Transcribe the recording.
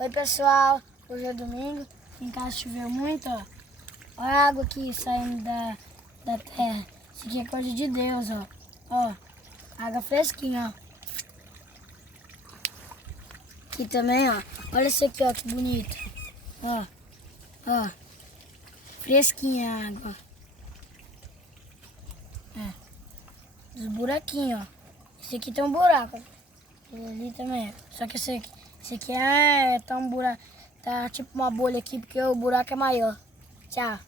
Oi pessoal, hoje é domingo, em casa choveu muito, ó. Olha a água aqui saindo da terra. Isso aqui é coisa de Deus, ó. Ó, água fresquinha, ó. Aqui também, ó. Olha isso aqui, ó, que bonito. Ó, ó. Fresquinha a água. É. Os buraquinhos, ó. Esse aqui tem um buraco. E ali também. Só que esse aqui tá um buraco. Tá tipo uma bolha aqui porque o buraco é maior. Tchau.